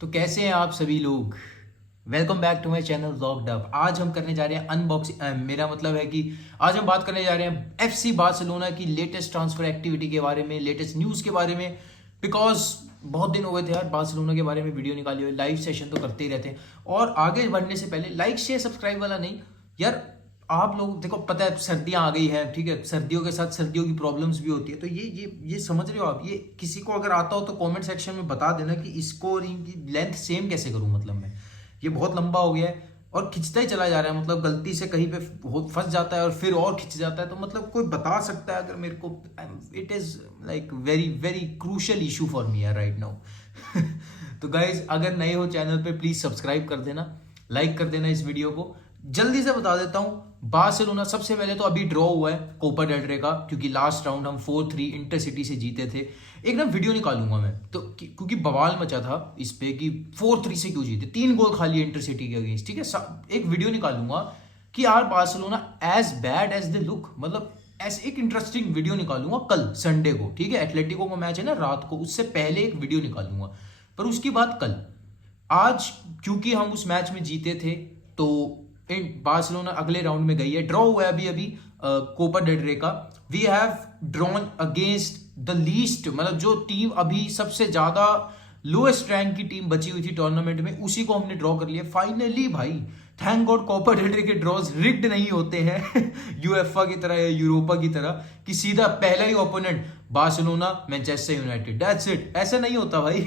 तो कैसे हैं आप सभी लोग। Welcome back to my channel vlogged up. आज हम करने जा रहे हैं अनबॉक्सिंग, मेरा मतलब है कि आज हम बात करने जा रहे हैं एफसी बार्सिलोना की लेटेस्ट ट्रांसफर एक्टिविटी के बारे में, लेटेस्ट न्यूज़ के बारे में। बिकॉज बहुत दिन हो गए थे यार बार्सिलोना के बारे में वीडियो निकाली हुई। लाइव सेशन तो करते ही रहते हैं। और आगे बढ़ने से पहले लाइक शेयर सब्सक्राइब वाला नहीं यार, आप लोग देखो, पता है सर्दियां आ गई हैं, ठीक है, सर्दियों के साथ सर्दियों की प्रॉब्लम्स भी होती है। तो ये समझ रहे हो आप, ये किसी को अगर आता हो तो कमेंट सेक्शन में बता देना कि इसको और इनकी लेंथ सेम कैसे करूं। मतलब मैं, ये बहुत लंबा हो गया है और खिंचता ही चला जा रहा है। मतलब गलती से कहीं पे फंस जाता है और फिर और खिंच जाता है। तो मतलब कोई बता सकता है अगर मेरे को। It is like very very crucial issue for me right now. तो गाइज, अगर नए हो चैनल पे प्लीज सब्सक्राइब कर देना, लाइक कर देना इस वीडियो को। जल्दी से बता देता हूं, बार्सिलोना सबसे पहले तो अभी ड्रॉ हुआ है कोपा डेल रे का, क्योंकि लास्ट राउंड हम 4-3 इंटरसिटी से जीते थे। एक ना वीडियो निकालूंगा मैं तो, क्योंकि बवाल मचा था इस पे कि 4-3 से क्यों जीते, 3 गोल खा लिए इंटरसिटी के अगेंस्ट, ठीक है। एक वीडियो निकालूंगा कि यार Barcelona as bad as they look, मतलब ऐसे एक इंटरेस्टिंग वीडियो निकालूंगा कल संडे को, ठीक है। एटलेटिको का मैच है ना रात को, उससे पहले एक वीडियो निकालूंगा, पर उसकी बात कल। आज क्योंकि हम उस मैच में जीते थे तो इन बार्सिलोना अगले राउंड में गई है। ड्रॉ हुआ है अभी अभी कोपा डेल रे का। We have drawn against the least, मतलब जो टीम अभी सबसे ज्यादा लोएस्ट रैंक की टीम बची हुई थी टूर्नामेंट में, उसी को हमने ड्रॉ कर लिया फाइनली भाई। थैंक गॉड कोपा डेल रे के ड्रॉज रिग्ड नहीं होते हैं यूएफए की तरह या यूरोपा की तरह कि सीधा पहला ही opponent Barcelona Manchester United, that's it. ऐसा नहीं होता भाई।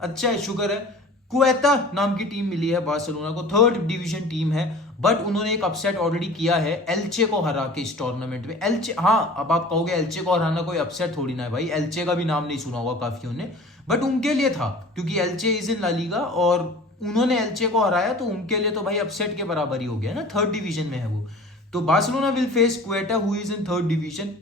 अच्छा है, शुक्र है। क्वेता नाम की टीम मिली है बार्सिलोना को, 3rd डिवीजन टीम है, बट उन्होंने एक अपसेट ऑलरेडी किया है एल्चे को हरा के इस टूर्नामेंट में। एल्चे, हाँ अब आप कहोगे एल्चे को हराना कोई अपसेट थोड़ी ना है भाई, एल्चे का भी नाम नहीं सुना होगा काफियों ने, बट उनके लिए था क्योंकि एल्चे इज इन ला लीगा और उन्होंने एल्चे को हराया, तो उनके लिए तो भाई अपसेट के बराबर ही हो गया ना, 3rd डिवीजन में है वो। तो Barcelona will face Quetta who is in 3rd division.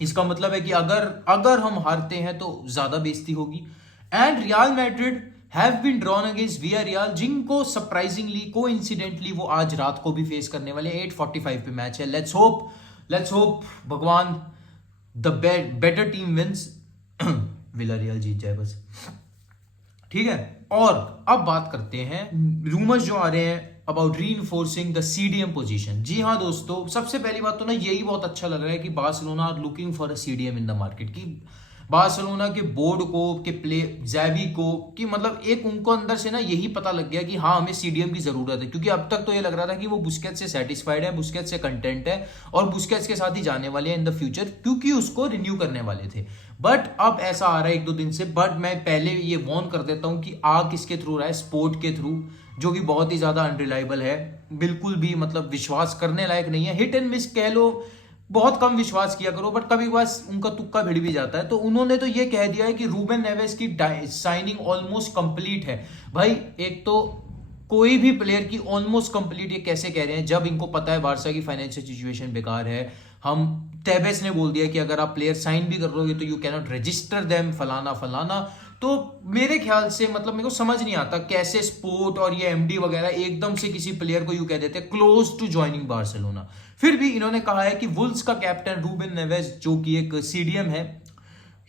इसका मतलब है कि अगर अगर हम हारते हैं तो ज्यादा बेइज्जती होगी। And Real Madrid have been drawn against Villarreal, जिनको सरप्राइजिंगली कोइंसिडेंटली वो आज रात को भी फेस करने वाले। 8:45 पे मैच है। लेट्स होप भगवान द बेटर टीम विंस। वियारियल जीत जाए बस, ठीक है। और अब बात करते हैं रूमर्स जो आ रहे हैं about reinforcing the CDM position. जी हाँ दोस्तों, सबसे पहली बात तो ना यही बहुत अच्छा लग रहा है कि Barcelona are looking for a CDM in the market, की बार्सिलोना के बोर्ड को, के प्ले जैवी को, कि मतलब एक उनको अंदर से ना यही पता लग गया कि हाँ हमें सीडीएम की जरूरत है। क्योंकि अब तक तो ये लग रहा था कि वो बुस्केट्स से सेटिस्फाइड है, बुस्केट्स से कंटेंट है और बुस्केट्स के साथ ही जाने वाले हैं इन द फ्यूचर, क्योंकि उसको रिन्यू करने वाले थे। बट अब ऐसा आ रहा है 1-2 दिन से। बट मैं पहले ये वॉर्न कर देता हूं कि आ किसके थ्रू रहा है, स्पोर्ट के थ्रू, जो कि बहुत ही ज्यादा अनरिलायबल है, बिल्कुल भी मतलब विश्वास करने लायक नहीं है। हिट एंड मिस कह लो, बहुत कम विश्वास किया करो, बट कभी बस उनका तुक्का भिड़ भी जाता है। तो उन्होंने तो ये कह दिया है कि रूबेन नेवेस की साइनिंग ऑलमोस्ट कंप्लीट है। भाई एक तो कोई भी प्लेयर की ऑलमोस्ट कंप्लीट ये कैसे कह रहे हैं जब इनको पता है बारसा की फाइनेंशियल सिचुएशन बेकार है। हम टेबेस ने बोल दिया कि अगर आप प्लेयर साइन भी कर रहे हो तो you can not register them, फलाना फलाना। तो मेरे ख्याल से मतलब मेरे को समझ नहीं आता कैसे स्पोर्ट और ये एमडी वगैरह एकदम से किसी प्लेयर को यू कह देते हैं क्लोज टू ज्वाइनिंग बार्सिलोना। फिर भी इन्होंने कहा है कि वुल्व्स का कैप्टन रूबेन नेवेस, जो कि एक सीडीएम है,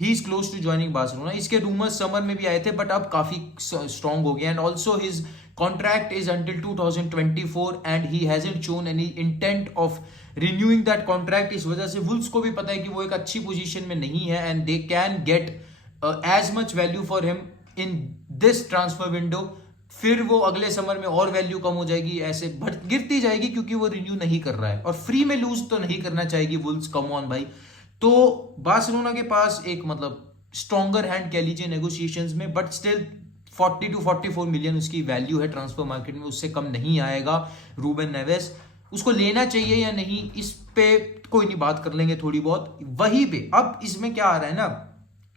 he is close to joining Barcelona. इसके रूमर्स समर में भी आए थे बट अब काफी स्ट्रॉन्ग हो गया। And also his contract is until 2024 and he hasn't shown any intent of renewing that contract. इस वजह से वुल्व्स को भी पता है कि वो एक अच्छी पोजीशन में नहीं है and they can get as much value for him in this transfer window. फिर वो अगले समर में और वैल्यू कम हो जाएगी, ऐसे गिरती जाएगी, क्योंकि वो रिन्यू नहीं कर रहा है और फ्री में लूज तो नहीं करना चाहेगी वुल्व्स, कम ऑन भाई। तो बार्सिलोना के पास एक मतलब स्ट्रॉन्गर हैंड कह लीजिए नेगोशिएशंस में, बट स्टिल 40-44 मिलियन उसकी वैल्यू है ट्रांसफर मार्केट में, उससे कम नहीं आएगा रूबेन नेवेस। उसको लेना चाहिए या नहीं, इस पे कोई नहीं, बात कर लेंगे थोड़ी बहुत वहीं पे। अब इसमें क्या आ रहा है ना,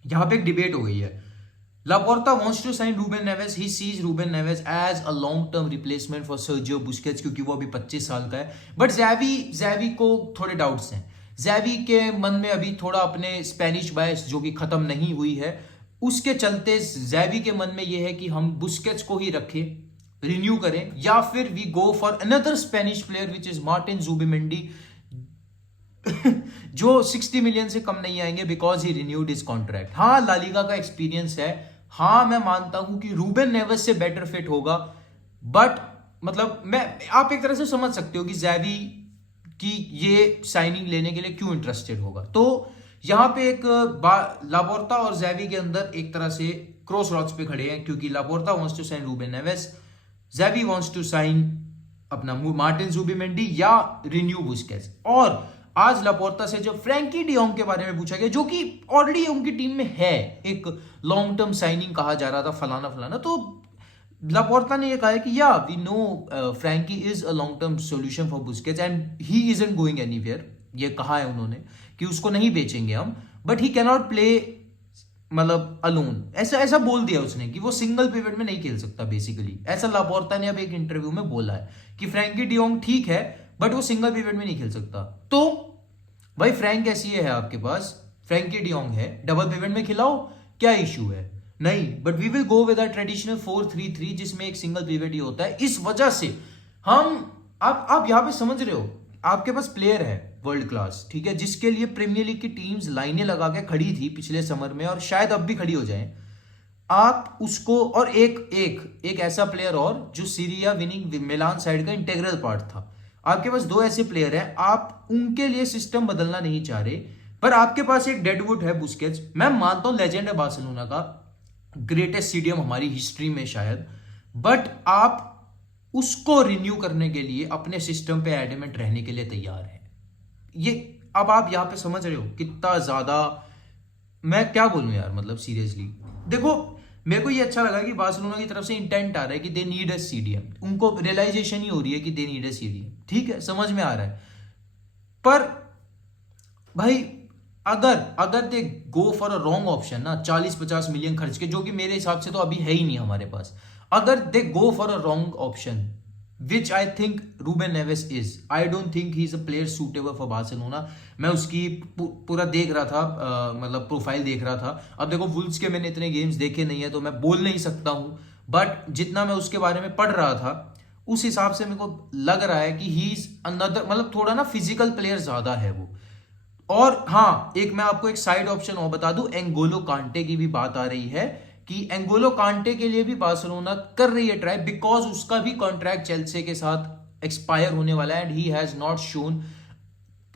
यहां पे एक डिबेट हो गई है। Laporta wants to sign Ruben Neves. He sees Ruben Neves as a long-term replacement for Sergio Busquets, क्योंकि वो अभी 25 साल का है। बट जैवी को थोड़े डाउट्स हैं। जैवी के मन में अभी थोड़ा अपने स्पेनिश बायस जो कि खत्म नहीं हुई है, उसके चलते जैवी के मन में ये है कि हम बुस्केट्स को ही रखें, रिन्यू करें, या फिर we go for another Spanish player which is Martin Zubimendi, जो 60 मिलियन से कम नहीं आएंगे because he renewed his contract. हाँ लालीगा का एक्सपीरियंस है, हाँ मैं मानता हूं कि रूबेन नेवेस से बेटर फिट होगा, बट मतलब मैं, आप एक तरह से समझ सकते हो कि ज़ैवी की ये साइनिंग लेने के लिए क्यों इंटरेस्टेड होगा। तो यहाँ पे एक लापोर्ता और ज़ैवी के अंदर एक तरह से क्रॉस रॉड्स पे खड़े हैं, क्योंकि Laporta wants to sign Ruben Neves, Xavi wants to sign अपना मार्टिन जुबिमेंडी या रिन्यू बुस्केट्स। और आज लापोर्ता से जब फ्रैंकी डियोंग के बारे में पूछा गया, जो कि ऑलरेडी उनकी टीम में है, एक लॉन्ग टर्म साइनिंग कहा जा रहा था फलाना फलाना, तो लापोर्ता ने ये कहा है कि या we know Frankie is a long term solution for Busquets and he isn't going anywhere. ये कहा है उन्होंने कि उसको नहीं बेचेंगे हम, but he can not play मतलब अलोन, ऐसा ऐसा बोल दिया उसने कि वो सिंगल पिवट में नहीं खेल सकता बेसिकली। ऐसा लापोर्ता ने अब एक इंटरव्यू में बोला है कि फ्रैंकी डियोंग ठीक है बट वो सिंगल पिवट में नहीं खेल सकता। तो भाई फ्रैंक ऐसी है आपके पास, फ्रैंकी डियोंग है, डबल पिवट में खिलाओ, क्या इशू है? नहीं, but we will go with a traditional 4-3-3 जिसमें एक सिंगल पिवट ही होता है। इस वजह से हम, आप यहां पे समझ रहे हो, आपके पास प्लेयर है वर्ल्ड क्लास, ठीक है, जिसके लिए प्रीमियर लीग की टीम्स लाइनें लगा के खड़ी थी पिछले समर में और शायद अब भी खड़ी हो जाए। आप उसको, और एक ऐसा प्लेयर और जो सीरिया विनिंग मिलान साइड का इंटीग्रल पार्ट था। आपके पास दो ऐसे प्लेयर हैं, आप उनके लिए सिस्टम बदलना नहीं चाह रहे, पर आपके पास एक डेडवुड है बुस्केट्स, मैं मानता हूं लेजेंड है बार्सिलोना का, ग्रेटेस्ट सीडीएम हमारी हिस्ट्री में शायद, बट आप उसको रिन्यू करने के लिए अपने सिस्टम पे एडमेंट रहने के लिए तैयार है। ये अब आप यहां पे समझ रहे हो कितना ज्यादा, मैं क्या बोलूं यार, मतलब सीरियसली देखो, मेरे को ये अच्छा लगा कि बार्सिलोना की तरफ से इंटेंट आ रहा है कि दे नीड अ सीडीएम, उनको रियलाइजेशन ही हो रही है कि दे नीड अ सीडीएम, ठीक है, समझ में आ रहा है। पर भाई अगर अगर they go for a wrong option ना, 40-50 मिलियन खर्च के, जो कि मेरे हिसाब से तो अभी है ही नहीं हमारे पास, अगर they go for a wrong option which I think Ruben Neves is, I don't think he is a player suitable for Barcelona. मैं उसकी पूरा देख रहा था, मतलब प्रोफाइल देख रहा था। अब देखो वुल्व्स के मैंने इतने गेम्स देखे नहीं है तो मैं बोल नहीं सकता हूं, बट जितना मैं उसके बारे में पढ़ रहा था उस हिसाब से मेरे को लग रहा है कि ही इज अनदर, मतलब थोड़ा ना फिजिकल प्लेयर ज्यादा है वो। और हाँ, एक मैं आपको एक साइड ऑप्शन और बता दूं, एंगोलो कांटे की भी बात आ रही है कि एंगोलो कांटे के लिए भी बार्सिलोना कर रही है ट्राई, बिकॉज उसका भी कॉन्ट्रैक्ट चेल्सी के साथ एक्सपायर होने वाला है and he has not shown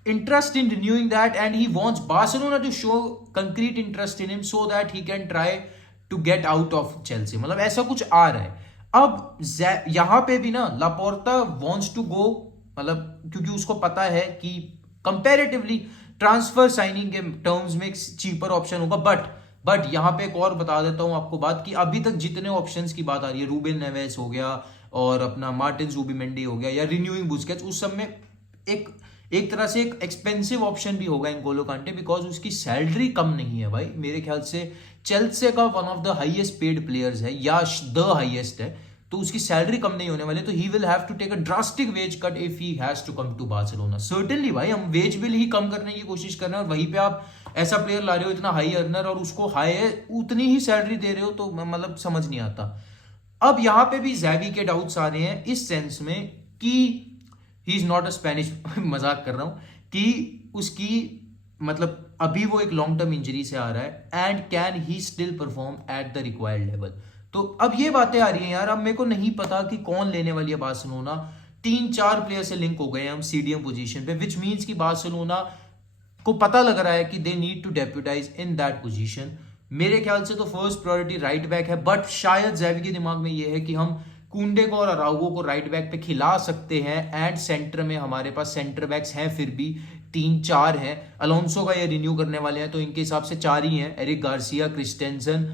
interest in renewing that, and he wants Barcelona to show concrete interest in him so that he can try to get out of Chelsea। मतलब ऐसा कुछ आ रहा है। अब यहां पे भी ना लापोर्ता wants to go, मतलब क्योंकि उसको पता है कि कंपैरेटिवली ट्रांसफर साइनिंग के टर्म्स में एक चीपर ऑप्शन होगा, बट यहां पे एक और बता देता हूं आपको बात कि अभी तक जितने ऑप्शंस की बात आ रही है, रूबेन नेवेस हो गया और अपना मार्टिन जुबिमेंडी हो गया या रिन्यूइंग बुस्केट्स, उस सब में एक एक तरह से एक एक्सपेंसिव ऑप्शन भी होगा एंगोलो कांटे, बिकॉज उसकी सैलरी कम नहीं है भाई। मेरे ख्याल से चेल्सी का one of the highest paid players है या द हाईएस्ट है, तो उसकी सैलरी कम नहीं होने वाली, तो he will have to take a drastic wage cut if he has to come to Barcelona. Certainly भाई, हम वेज बिल ही कम करने की कोशिश कर रहे हैं और वहीं पे आप ऐसा प्लेयर ला रहे हो इतना हाई अर्नर और उसको हाई उतनी ही सैलरी दे रहे हो, तो मतलब समझ नहीं आता। अब यहां पे भी ज़ैवी के डाउट्स आ रहे हैं इस सेंस में कि he is not a Spanish, मजाक कर रहा हूं, कि उसकी मतलब अभी वो एक लॉन्ग टर्म इंजरी से आ रहा है and can he still perform at the required level. तो अब ये बातें आ रही हैं यार, अब मेरे को नहीं पता कि कौन लेने वाली है बार्सिलोना। 3-4 प्लेयर से लिंक हो गए हैं हम सीडीएम पोजीशन पे, विच मींस कि बार्सिलोना को पता लग रहा है कि they need to deputise in that position. मेरे ख्याल से तो फर्स्ट प्रायोरिटी राइट बैक है, बट शायद ज़ैवी के दिमाग में ये है कि हम कुंडे को और अराउगो को राइट बैक पे खिला सकते हैं एंड सेंटर में हमारे पास सेंटर बैक्स हैं, फिर भी 3-4 हैं। अलोंसो का ये रिन्यू करने वाले हैं तो इनके हिसाब से 4 ही हैं, एरिक गार्सिया, क्रिस्टेंसन,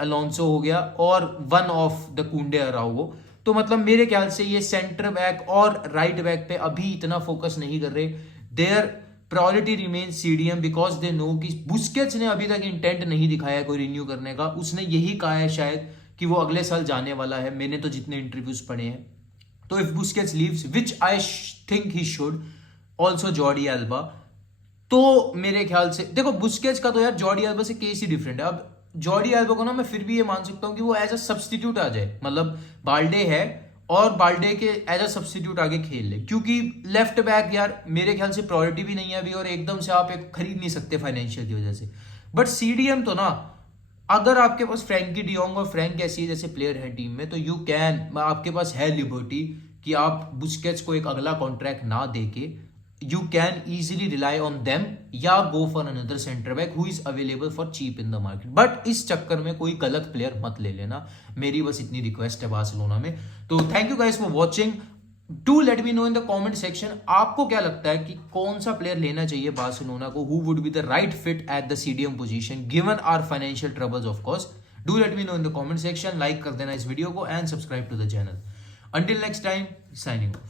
अलोंसो हो गया और वन ऑफ द कुंडे अराउगो। तो मतलब मेरे ख्याल से ये सेंटर बैक और राइट बैक पे अभी इतना फोकस नहीं कर रहे। There priority remain CDM because they know कि बुस्केट्स ने अभी तक इंटेंट नहीं दिखाया कोई रिन्यू करने का। उसने यही कहा है शायद कि वो अगले साल जाने वाला है, मैंने तो जितने इंटरव्यूज पढ़े हैं। तो if Busquets leaves which I think he should, also Jordi Elba, तो मेरे ख्याल से देखो बुस्केट्स का तो यार जॉर्डी एल्बा से केस ही डिफरेंट है। अब जॉर्डी एल्बा को ना मैं फिर भी ये मान सकता हूँ कि वो एज अ सब्सटीट्यूट आ जाए, मतलब बाल्डे है और बाल्डे के एज अ सब्सटीट्यूट आगे खेल ले, क्योंकि लेफ्ट बैक यार मेरे ख्याल से प्रायोरिटी भी नहीं है अभी और एकदम से आप एक खरीद नहीं सकते फाइनेंशियल की वजह से। बट सीडीएम तो ना अगर आपके पास फ्रैंकी डियोंग और फ्रैंक कैसी जैसे प्लेयर है टीम में, तो यू कैन, आपके पास है लिबर्टी कि आप बुस्केट्स को एक अगला कॉन्ट्रैक्ट ना देके you can easily rely on them या go for another centre back who is available for cheap in the market. But इस चक्कर में कोई गलत प्लेयर मत ले लेना, मेरी बस इतनी रिक्वेस्ट है बार्सिलोना में। तो thank you guys for watching. Do let me know in the comment section आपको क्या लगता है कि कौन सा प्लेयर लेना चाहिए बार्सिलोना को, who would be the right fit at the CDM position given our financial troubles of course. Do let me know in the comment section, like कर देना इस वीडियो को and subscribe to the channel. Until next time, signing of.